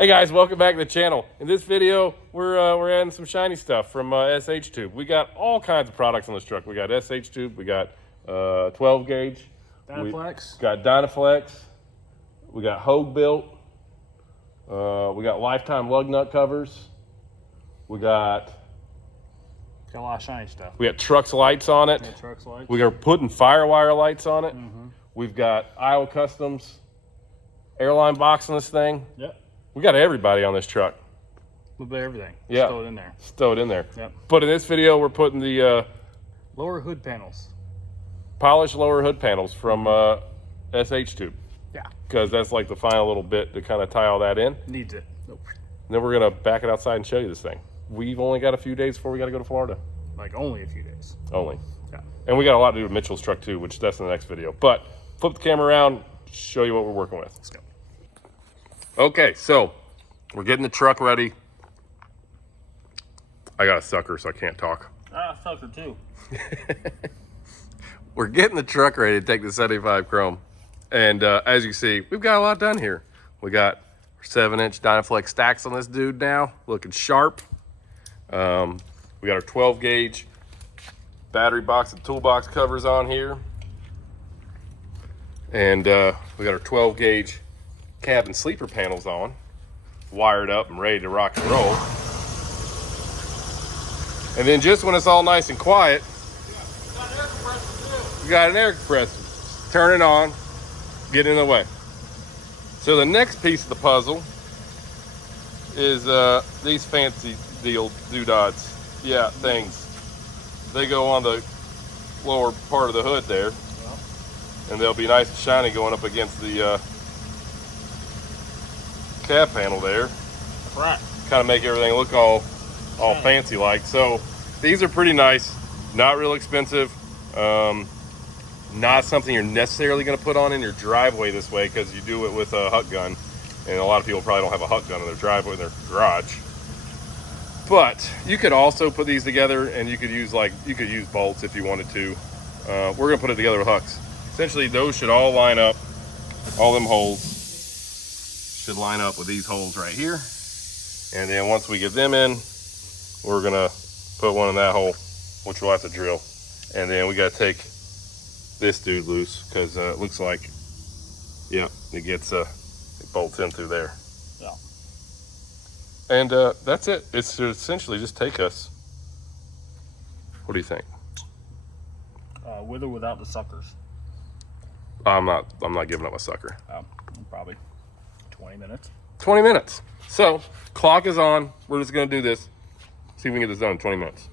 Hey guys, welcome back to the channel. In this video, we're adding some shiny stuff from SH Tube. We got all kinds of products on this truck. We got SH Tube, we got 12 gauge, Dynaflex. we got Dynaflex, we got Peterbilt, we got lifetime lug nut covers, we got A lot of shiny stuff. we got trucks lights on it. Yeah, trucks lights. We are putting Firewire lights on it. We've got Iowa Customs airline box on this thing. Yep. We got everybody on this truck. A little bit of everything. Yeah. Throw it in there. Stow it in there. Yep. But in this video, we're putting the Lower hood panels. polished lower hood panels from SH Tube. Yeah. Because that's like the final little bit to kind of tie all that in. Needs it. Nope. And then we're going to back it outside and show you this thing. We've only got a few days before we got to go to Florida. Like only a few days. Only. Yeah. And we got a lot to do with Mitchell's truck too, which that's in the next video. But flip the camera around, show you what we're working with. Let's go. Okay, so we're getting the truck ready. I got a sucker, so I can't talk. Ah, sucker too. We're getting the truck ready to take the 75 Chrome. And as you see, we've got a lot done here. We got 7-inch Dynaflex stacks on this dude now, looking sharp. We got our 12 gauge battery box and toolbox covers on here. And we got our 12 gauge cabin sleeper panels on, wired up and ready to rock and roll. And then just when it's all nice and quiet, we got an air compressor. Turn it on, get in the way. So the next piece of the puzzle is these fancy doodads. Yeah, things. They go on the lower part of the hood there, and they'll be nice and shiny going up against the cab panel there. Right. Kind of make everything look all fancy like. So these are pretty nice, not real expensive. Not something you're necessarily going to put on in your driveway this way, because you do it with a hut gun, and a lot of people probably don't have a hut gun in their driveway, in their garage. But you could also put these together, and you could use bolts if you wanted to. We're going to put it together with hooks. Essentially, those should all line up. All them holes should line up with these holes right here. And then once we get them in, we're going to put one in that hole, which we'll have to drill. And then we got to take this dude loose, because it looks like, yeah, it gets it bolts in through there. Yeah. And that's it. It's to essentially just take us. What do you think? With or without the suckers? I'm not giving up a sucker. Probably 20 minutes. 20 minutes. So clock is on. We're just gonna do this. See if we can get this done in 20 minutes.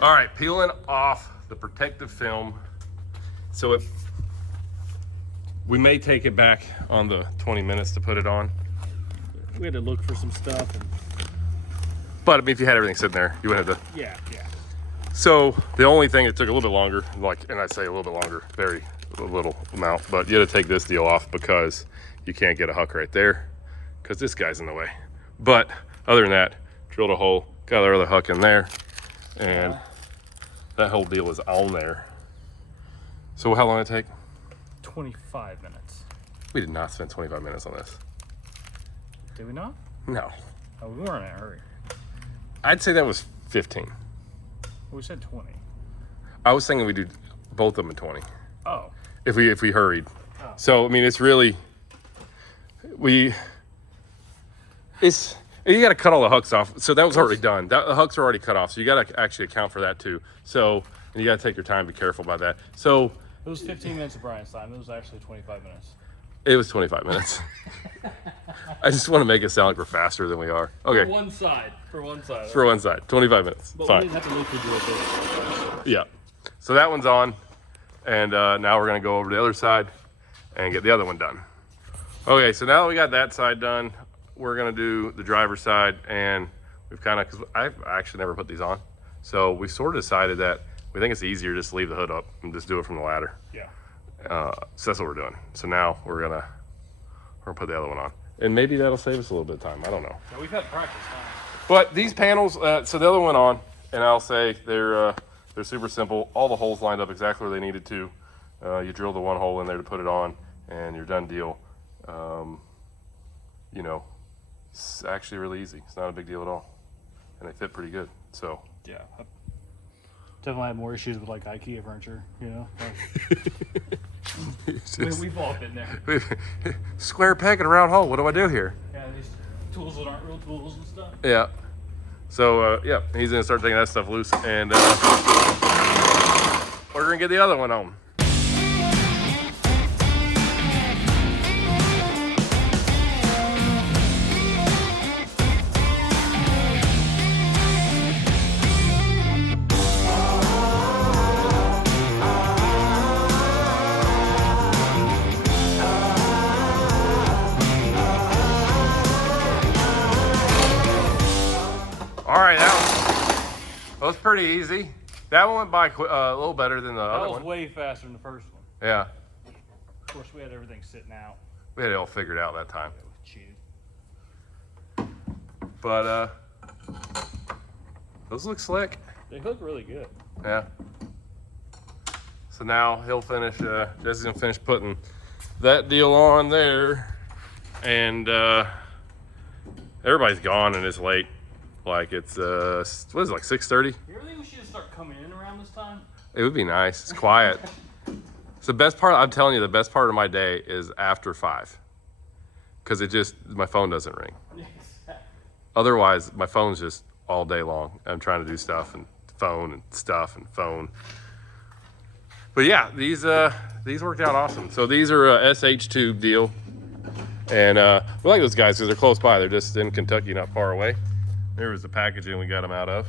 All right, peeling off the protective film. So if we may take it back on the 20 minutes to put it on. We had to look for some stuff. But I mean, if you had everything sitting there, you wouldn't have to. Yeah. So the only thing that took a little bit longer, and I say a little bit longer, very little amount, but you had to take this deal off because you can't get a hook right there because this guy's in the way. But other than that, drilled a hole, got our other hook in there, and that whole deal is on there. So how long did it take? 25 minutes. We did not spend 25 minutes on this. Did we not? No. Oh, we weren't in a hurry. I'd say that was 15. We said 20. I was thinking we'd do both of them in 20. Oh. If we hurried. Oh. So I mean, it's really you got to cut all the hooks off. So that was already done. The hooks are already cut off. So you got to actually account for that too. So and you got to take your time, be careful about that. So it was 15 minutes of Brian's time. It was actually 25 minutes. It was 25 minutes. I just want to make it sound like we're faster than we are. Okay. For one side. For one side. For one side. 25 minutes. But fine. we didn't have to look to do it. Yeah. So that one's on, and now we're gonna go over to the other side and get the other one done. Okay, so now that we got that side done, we're gonna do the driver's side, and we've kind of, because I've actually never put these on, so we sort of decided that we think it's easier just to leave the hood up and just do it from the ladder. Yeah. So that's what we're doing. So now we're gonna put the other one on, and maybe that'll save us a little bit of time. I don't know. Yeah, we've had practice. But these panels, so the other one on, and I'll say they're super simple. All the holes lined up exactly where they needed to. You drill the one hole in there to put it on, and you're done deal. You know, it's actually really easy. It's not a big deal at all, and they fit pretty good. So Yeah. Definitely have more issues with like IKEA furniture, you know. Like, we've all been there. square peg and a round hole. What do I do here? Yeah, these tools that aren't real tools and stuff. Yeah. So yeah, he's gonna start taking that stuff loose, and we're gonna get the other one on. All right, that was pretty easy. That one went by a little better than the other That was one. way faster than the first one. Yeah, Of course, we had everything sitting out. we had it all figured out that time. It was cheated. But those look slick. They look really good. Yeah. So now he'll finish. Jesse's gonna finish putting that deal on there, and everybody's gone and it's late. Like it's what is it, like 6:30? You ever think we should start coming in around this time? It would be nice. It's quiet. It's the best part. I'm telling you, the best part of my day is after 5, because my phone doesn't ring. Otherwise, my phone's just all day long. I'm trying to do stuff and phone and stuff and phone. But yeah, these worked out awesome. So these are a SH tube deal, and we like those guys because they're close by. They're just in Kentucky, not far away. There was the packaging we got them out of.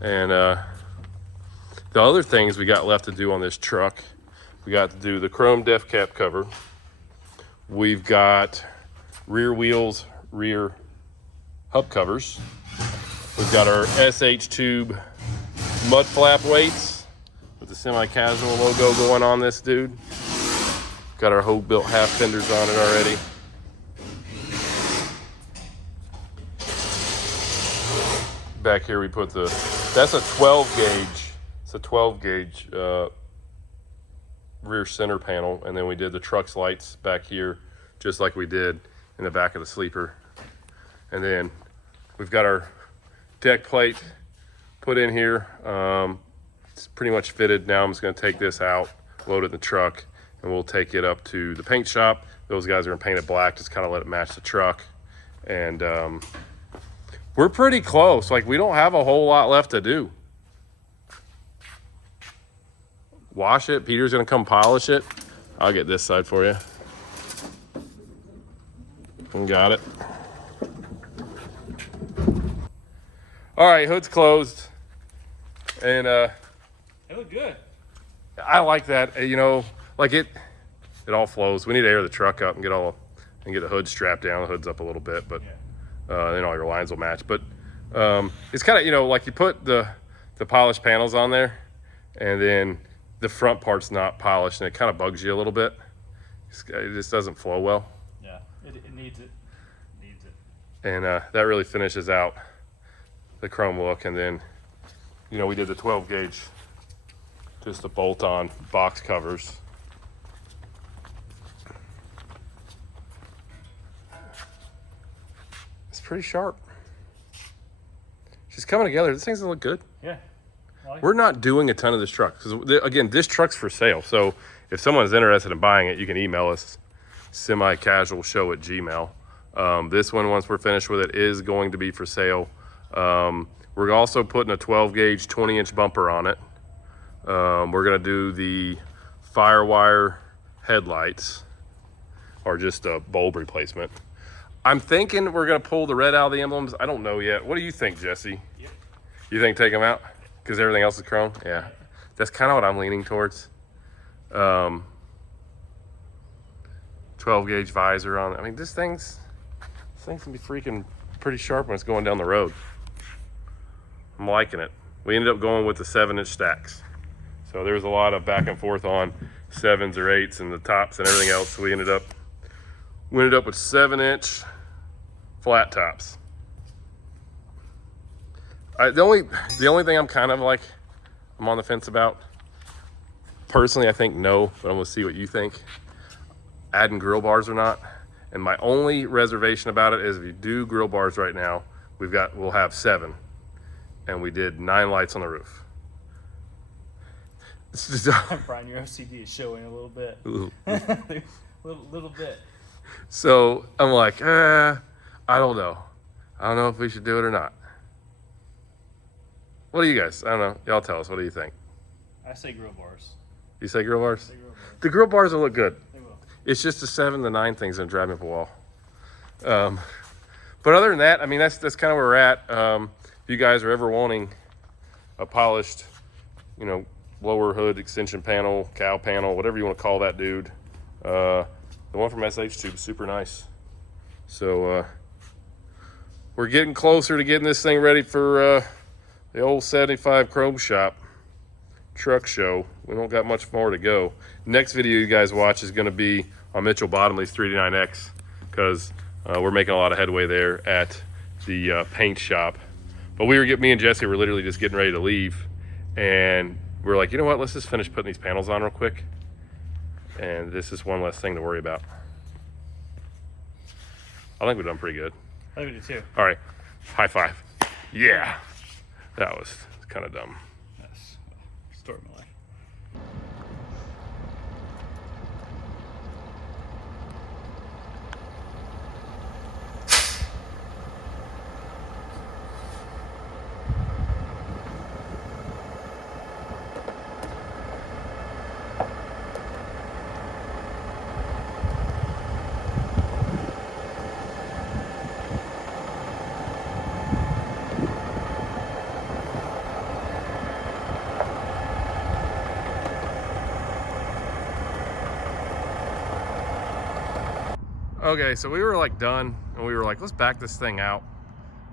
And the other things we got left to do on this truck, we got to do the chrome def cap cover. We've got rear wheels, rear hub covers. We've got our SH tube mud flap weights with the semi-casual logo going on this dude. Got our whole built half fenders on it already. Back here we put that's a 12 gauge. It's a 12 gauge rear center panel, and then we did the truck's lights back here just like we did in the back of the sleeper. And then we've got our deck plate put in here. It's pretty much fitted. Now I'm just gonna take this out, load it in the truck, and we'll take it up to the paint shop. Those guys are gonna paint it black, just kind of let it match the truck. And we're pretty close. Like, we don't have a whole lot left to do. Wash it. Peter's gonna come polish it. I'll get this side for you. Got it. All right, hood's closed. And They look good. I like that. You know, like it all flows. We need to air the truck up and get the hood strapped down. The hood's up a little bit, but then all your lines will match. But it's kind of, you know, like you put the polished panels on there, and then the front part's not polished, and it kind of bugs you a little bit. It just doesn't flow well. Yeah, it needs it. It needs it. And that really finishes out the chrome look. And then, you know, we did the 12 gauge, just the bolt-on box covers. It's pretty sharp. She's coming together. This thing's gonna look good. Yeah. I like We're not doing a ton of this truck because, again, this truck's for sale. So if someone's interested in buying it, you can email us, semicasualshow@gmail.com. This one, once we're finished with it, is going to be for sale. We're also putting a 12 gauge 20-inch bumper on it. We're gonna do the Firewire headlights, or just a bulb replacement. I'm thinking we're gonna pull the red out of the emblems. I don't know yet. What do you think, Jesse? Yep. You think take them out? Because everything else is chrome? Yeah. That's kind of what I'm leaning towards. 12 gauge visor on. I mean, this thing's can be freaking pretty sharp when it's going down the road. I'm liking it. We ended up going with the 7-inch stacks. So there was a lot of back and forth on 7s or 8s and the tops and everything else. So we ended up with 7-inch flat tops. The only thing I'm kind of like, I'm on the fence about, personally I think no, but I'm gonna see what you think. Adding grill bars or not. And my only reservation about it is if you do grill bars right now, we'll have 7. And we did 9 lights on the roof. It's just, Brian, your OCD is showing a little bit. little bit. So I'm like, I don't know. I don't know if we should do it or not. What do you guys? I don't know. Y'all tell us. What do you think? I say grill bars. You say grill bars? I say grill bars. The grill bars will look good. They will. It's just the 7, the 9 things that drive me up a wall. But other than that, I mean, that's kind of where we're at. If you guys are ever wanting a polished, lower hood extension panel, cow panel, whatever you want to call that dude, the one from SH Tube is super nice. So we're getting closer to getting this thing ready for the old 75 Chrome Shop truck show. We don't got much more to go. Next video you guys watch is going to be on Mitchell Bottomley's 389X, because we're making a lot of headway there at the paint shop. But me and Jesse were literally just getting ready to leave, and we're like, you know what, let's just finish putting these panels on real quick, and this is one less thing to worry about. I think we've done pretty good. I think we do too. All right, high five. Yeah, that was kind of dumb. Yes. Story of my life. Okay, so we were like done, and we were like, let's back this thing out,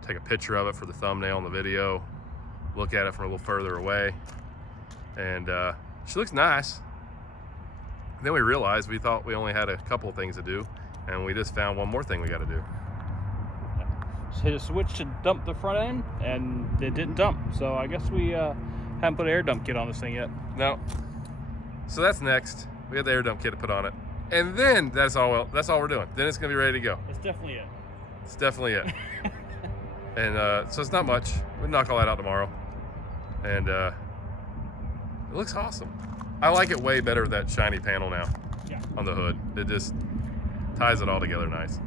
take a picture of it for the thumbnail and the video, look at it from a little further away, and she looks nice. And then we realized we thought we only had a couple of things to do, and we just found one more thing we got to do. Just hit a switch to dump the front end, and it didn't dump. So I guess we haven't put an air dump kit on this thing yet. No. So that's next. We got the air dump kit to put on it. And then that's all we're doing. Then it's gonna be ready to go. It's definitely it. It's definitely it. And so it's not much. We'll knock all that out tomorrow. And it looks awesome. I like it way better with that shiny panel now. Yeah. On the hood. It just ties it all together nice.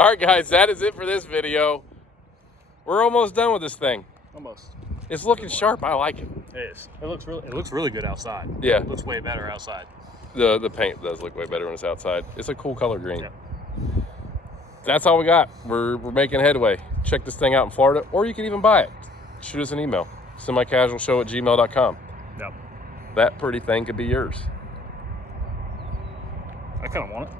All right, guys, that is it for this video. We're almost done with this thing. Almost. It's looking sharp. I like it. It is. It looks really good outside. Yeah. It looks way better outside. The paint does look way better when it's outside. It's a cool color green. Yeah. That's all we got. We're making headway. Check this thing out in Florida, or you can even buy it. Shoot us an email, semicasualshow@gmail.com. Yep. That pretty thing could be yours. I kind of want it.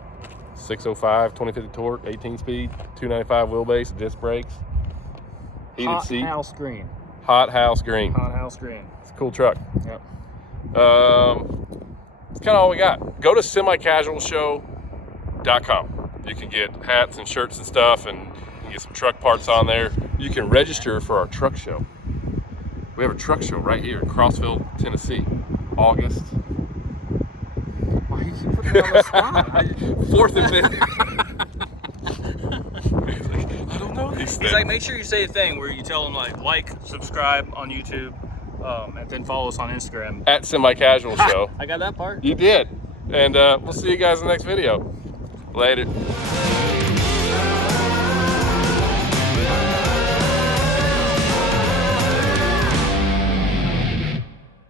605, 2050 torque, 18 speed, 295 wheelbase, disc brakes, heated Hot seat. house green. Hot house green. Hot house green. It's a cool truck. Yep. It's kind of all we got. Go to semicasualshow.com. You can get hats and shirts and stuff, and you can get some truck parts on there. You can register for our truck show. We have a truck show right here in Crossville, Tennessee, August. Why do you keep putting me on the spot? 4th and 5th. I don't know these things. He's like, make sure you say a thing where you tell them like, subscribe on YouTube, and then follow us on Instagram. At Semi-Casual Show. I got that part. You did. And we'll see you guys in the next video. Later.